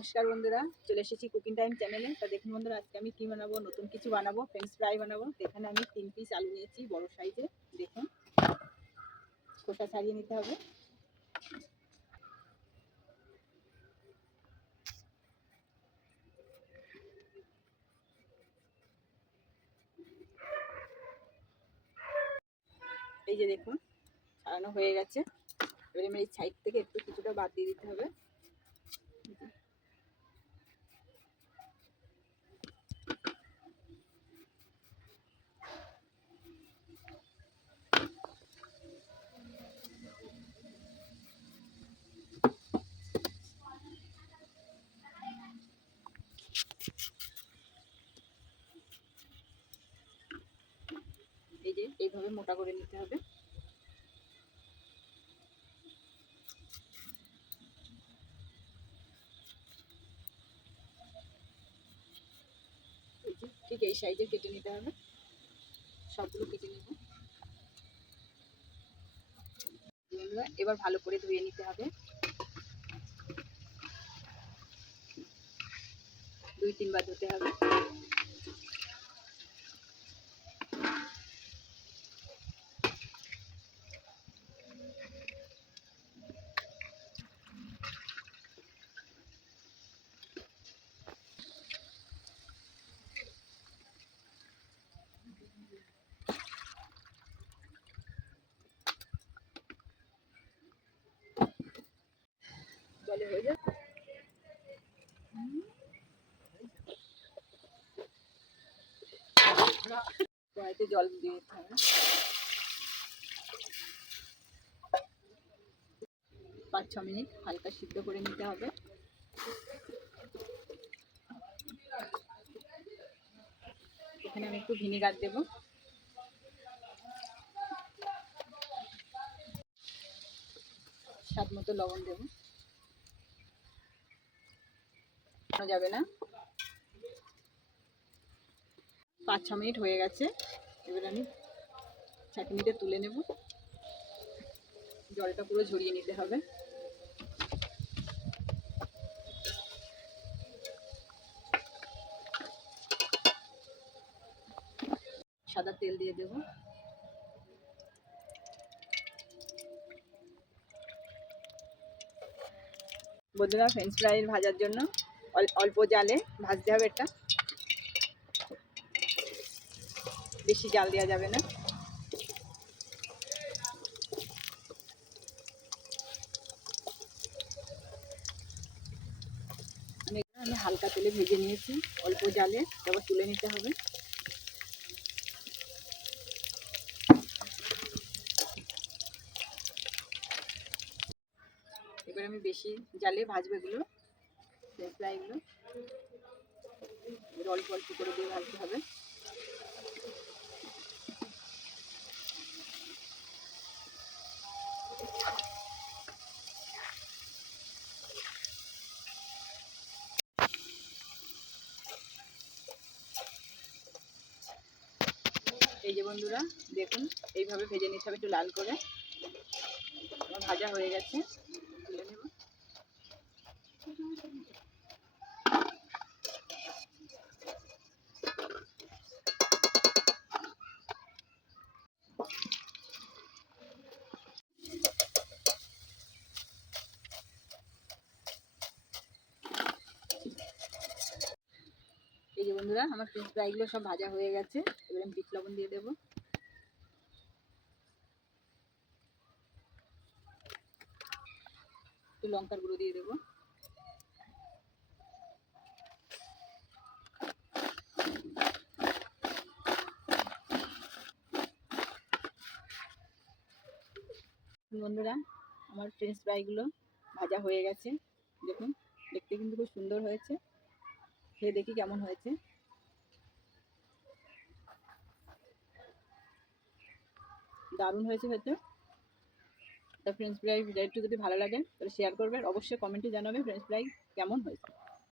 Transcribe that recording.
নমস্কার বন্ধুরা, চলে এসেছি কুকিং টাইম চ্যানেলে। তা দেখুন বন্ধুরা, আজকে আমি কি বানাবো, নতুন কিছু বানাবো, ফ্রেঞ্চ ফ্রাই বানাবো। এখানে আমি 3 পিস আলু নিয়েছি বড় সাইজে। দেখুন, খোসা ছাড়িয়ে নিতে হবে। এই যে দেখুন, ছাড়ানো হয়ে গেছে। এবারে আমি এই সাইড থেকে একটু কিছুটা বাদ দিয়ে দিতে হবে। এই যে এইভাবে মোটা করে নিতে হবে। ঠিক এই সাইজে কেটে নিতে হবে। সবগুলো কেটে নেব। এবার ভালো করে ধুয়ে নিতে হবে। 2-3 বার ধুতে হবে। জলে হয়ে যাবে। কড়াইতে জল দিয়ে দিতে হবে। 5-6 মিনিট হালকা সিদ্ধ করে নিতে হবে। এখানে আমি একটু ভিনেগার দেব। স্বাদ মতো লবণ দেব। যাবে না। 5-6 মিনিট হয়ে গেছে। এবার আমি ছাঁকনিতে তুলে নেব। জলটা পুরো ঝরিয়ে নিতে হবে। সাদা তেল দিয়ে দেব। বন্ধুরা, ফ্রেঞ্চ ফ্রাই ভাজার জন্য অল্প জালে ভাজতে হবে। এটা বেশি জাল দেওয়া যাবে না। আমি হালকা তেলে ভেজে নিয়েছি, অল্প জালে। তারপর তুলে নিতে হবে। এবার আমি বেশি জালে ভাজবো এগুলো, ফ্রেঞ্চ ফ্রাইগুলো। অল্প অল্প করে দিয়ে ভাজতে হবে। এই যে বন্ধুরা, দেখুন এইভাবে ভেজে নিতে হবে একটু লাল করে। আমার ভাজা হয়ে গেছে, তুলে নেব। এই যে বন্ধুরা, আমার ফ্রেঞ্চ ফ্রাইগুলো সব ভাজা হয়ে গেছে। এবার আমি বিট লবণ দিয়ে দেবো। একটু লঙ্কার গুঁড়ো দিয়ে দেবো। বন্ধুরা, আমার ফ্রেঞ্চ ফ্রাইগুলো ভাজা হয়ে গেছে। দেখুন, দেখতে কিন্তু খুব সুন্দর হয়েছে। খেয়ে দেখি কেমন হয়েছে। দারুণ হয়েছে হয়তো। তা ফ্রেঞ্চ ফ্রাই ভিডিওটি যদি ভালো লাগে তাহলে শেয়ার করবেন, অবশ্যই কমেন্টে জানাবেন ফ্রেঞ্চ ফ্রাই কেমন হয়েছে।